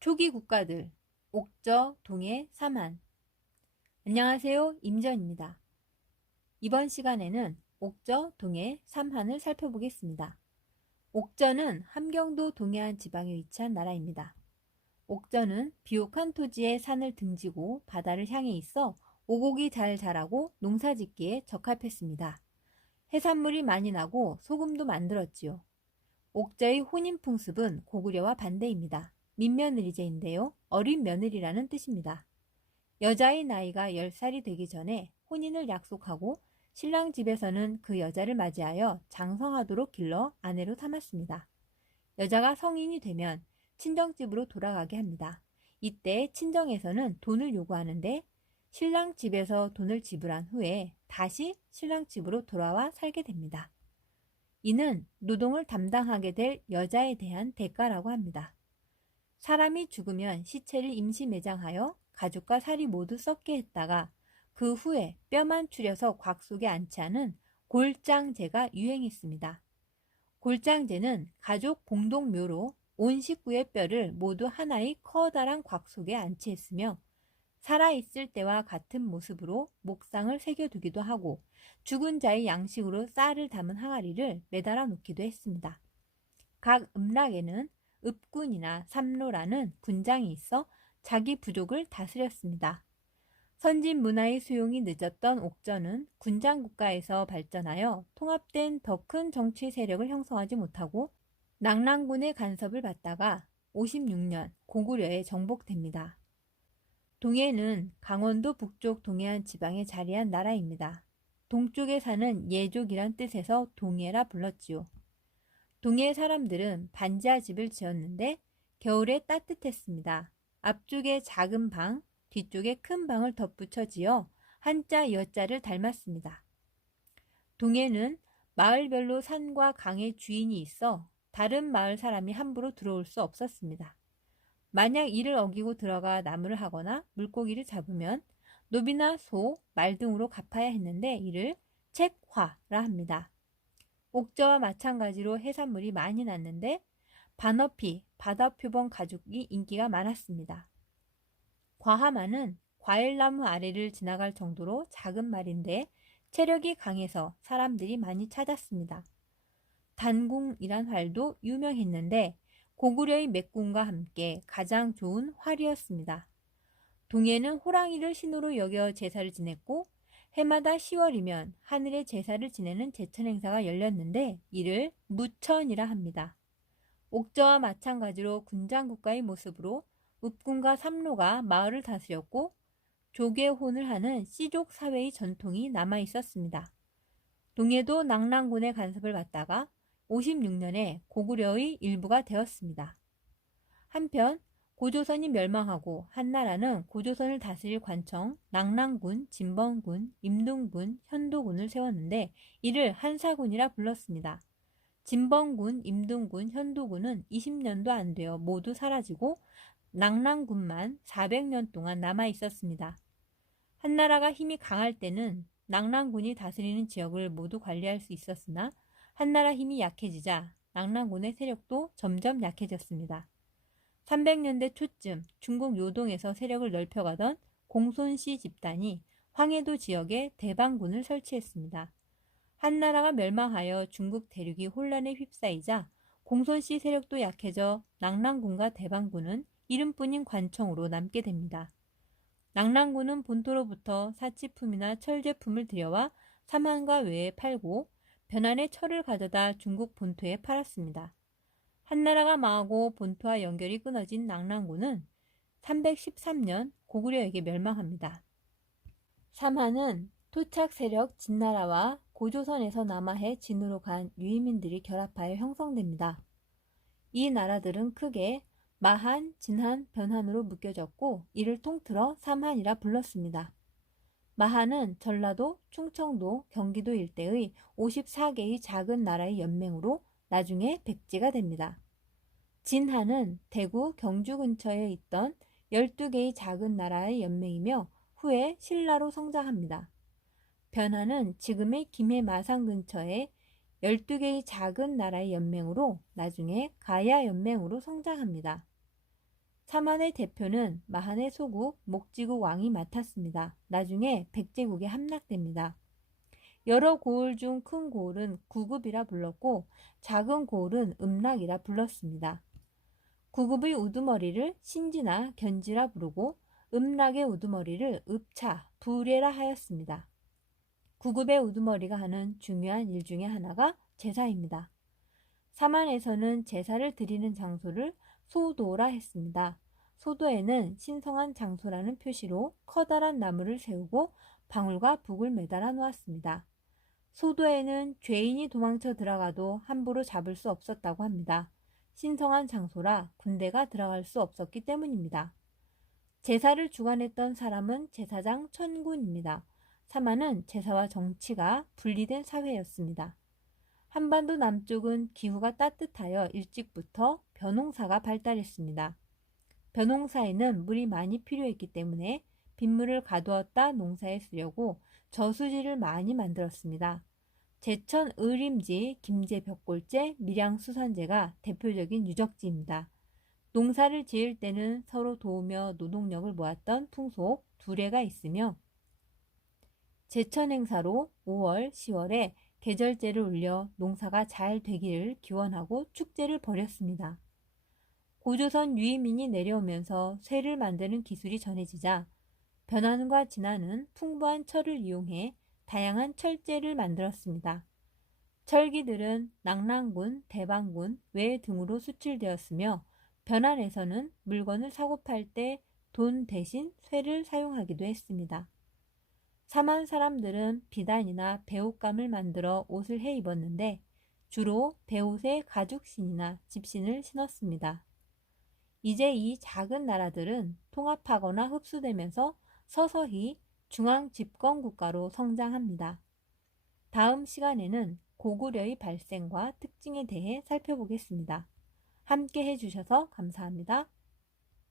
초기 국가들 옥저, 동해, 삼한. 안녕하세요. 임전입니다. 이번 시간에는 옥저, 동해, 삼한을 살펴보겠습니다. 옥저는 함경도 동해안 지방에 위치한 나라입니다. 옥저는 비옥한 토지에 산을 등지고 바다를 향해 있어 오곡이 잘 자라고 농사짓기에 적합했습니다. 해산물이 많이 나고 소금도 만들었지요. 옥저의 혼인 풍습은 고구려와 반대입니다. 민며느리제인데요. 어린 며느리라는 뜻입니다. 여자의 나이가 10살이 되기 전에 혼인을 약속하고 신랑 집에서는 그 여자를 맞이하여 장성하도록 길러 아내로 삼았습니다. 여자가 성인이 되면 친정집으로 돌아가게 합니다. 이때 친정에서는 돈을 요구하는데 신랑 집에서 돈을 지불한 후에 다시 신랑 집으로 돌아와 살게 됩니다. 이는 노동을 담당하게 될 여자에 대한 대가라고 합니다. 사람이 죽으면 시체를 임시 매장하여 가죽과 살이 모두 썩게 했다가 그 후에 뼈만 추려서 곽 속에 안치하는 골장제가 유행했습니다. 골장제는 가족 공동묘로 온 식구의 뼈를 모두 하나의 커다란 곽 속에 안치했으며 살아있을 때와 같은 모습으로 목상을 새겨두기도 하고 죽은 자의 양식으로 쌀을 담은 항아리를 매달아 놓기도 했습니다. 각 음락에는 읍군이나 삼로라는 군장이 있어 자기 부족을 다스렸습니다. 선진 문화의 수용이 늦었던 옥저는 군장 국가에서 발전하여 통합된 더 큰 정치 세력을 형성하지 못하고 낙랑군의 간섭을 받다가 56년 고구려에 정복됩니다. 동해는 강원도 북쪽 동해안 지방에 자리한 나라입니다. 동쪽에 사는 예족이란 뜻에서 동해라 불렀지요. 동해 사람들은 반지하 집을 지었는데 겨울에 따뜻했습니다. 앞쪽에 작은 방, 뒤쪽에 큰 방을 덧붙여 지어 한자 여자를 닮았습니다. 동해는 마을별로 산과 강의 주인이 있어 다른 마을 사람이 함부로 들어올 수 없었습니다. 만약 이를 어기고 들어가 나무를 하거나 물고기를 잡으면 노비나 소, 말 등으로 갚아야 했는데 이를 책화라 합니다. 옥저와 마찬가지로 해산물이 많이 났는데 반어피, 바다표범 가죽이 인기가 많았습니다. 과하마는 과일나무 아래를 지나갈 정도로 작은 말인데 체력이 강해서 사람들이 많이 찾았습니다. 단궁이란 활도 유명했는데 고구려의 맥궁과 함께 가장 좋은 활이었습니다. 동해는 호랑이를 신으로 여겨 제사를 지냈고 해마다 10월이면 하늘에 제사를 지내는 제천 행사가 열렸는데 이를 무천이라 합니다. 옥저와 마찬가지로 군장국가의 모습으로 읍군과 삼로가 마을을 다스렸고 조계혼을 하는 씨족 사회의 전통이 남아 있었습니다. 동해도 낙랑군의 간섭을 받다가 56년에 고구려의 일부가 되었습니다. 한편 고조선이 멸망하고 한나라는 고조선을 다스릴 관청, 낙랑군, 진번군, 임등군, 현도군을 세웠는데 이를 한사군이라 불렀습니다. 진번군, 임등군, 현도군은 20년도 안 되어 모두 사라지고 낙랑군만 400년 동안 남아 있었습니다. 한나라가 힘이 강할 때는 낙랑군이 다스리는 지역을 모두 관리할 수 있었으나 한나라 힘이 약해지자 낙랑군의 세력도 점점 약해졌습니다. 300년대 초쯤 중국 요동에서 세력을 넓혀가던 공손씨 집단이 황해도 지역에 대방군을 설치했습니다. 한나라가 멸망하여 중국 대륙이 혼란에 휩싸이자 공손씨 세력도 약해져 낙랑군과 대방군은 이름뿐인 관청으로 남게 됩니다. 낙랑군은 본토로부터 사치품이나 철제품을 들여와 삼한과 외에 팔고 변환의 철을 가져다 중국 본토에 팔았습니다. 한나라가 망하고 본토와 연결이 끊어진 낙랑군은 313년 고구려에게 멸망합니다. 삼한은 토착 세력 진나라와 고조선에서 남하해 진으로 간 유이민들이 결합하여 형성됩니다. 이 나라들은 크게 마한, 진한, 변한으로 묶여졌고 이를 통틀어 삼한이라 불렀습니다. 마한은 전라도, 충청도, 경기도 일대의 54개의 작은 나라의 연맹으로 나중에 백제가 됩니다. 진한은 대구, 경주 근처에 있던 12개의 작은 나라의 연맹이며 후에 신라로 성장합니다. 변한은 지금의 김해 마산 근처에 12개의 작은 나라의 연맹으로 나중에 가야 연맹으로 성장합니다. 삼한의 대표는 마한의 소국 목지국 왕이 맡았습니다. 나중에 백제국에 함락됩니다. 여러 고을 중 큰 고을은 구급이라 불렀고 작은 고을은 음락이라 불렀습니다. 구급의 우두머리를 신지나 견지라 부르고 음락의 우두머리를 읍차, 부례라 하였습니다. 구급의 우두머리가 하는 중요한 일 중에 하나가 제사입니다. 삼한에서는 제사를 드리는 장소를 소도라 했습니다. 소도에는 신성한 장소라는 표시로 커다란 나무를 세우고 방울과 북을 매달아 놓았습니다. 소도에는 죄인이 도망쳐 들어가도 함부로 잡을 수 없었다고 합니다. 신성한 장소라 군대가 들어갈 수 없었기 때문입니다. 제사를 주관했던 사람은 제사장 천군입니다. 삼한은 제사와 정치가 분리된 사회였습니다. 한반도 남쪽은 기후가 따뜻하여 일찍부터 벼농사가 발달했습니다. 벼농사에는 물이 많이 필요했기 때문에 빗물을 가두었다 농사에 쓰려고 저수지를 많이 만들었습니다. 제천 의림지, 김제 벽골제, 밀양 수산제가 대표적인 유적지입니다. 농사를 지을 때는 서로 도우며 노동력을 모았던 풍속 두례가 있으며 제천 행사로 5월, 10월에 계절제를 올려 농사가 잘 되기를 기원하고 축제를 벌였습니다. 고조선 유이민이 내려오면서 쇠를 만드는 기술이 전해지자 변환과 진화는 풍부한 철을 이용해 다양한 철제를 만들었습니다. 철기들은 낙랑군, 대방군, 외 등으로 수출되었으며 변환에서는 물건을 사고 팔 때 돈 대신 쇠를 사용하기도 했습니다. 삼한 사람들은 비단이나 배옷감을 만들어 옷을 해 입었는데 주로 배옷에 가죽신이나 집신을 신었습니다. 이제 이 작은 나라들은 통합하거나 흡수되면서 서서히 중앙 집권 국가로 성장합니다. 다음 시간에는 고구려의 발생과 특징에 대해 살펴보겠습니다. 함께 해주셔서 감사합니다.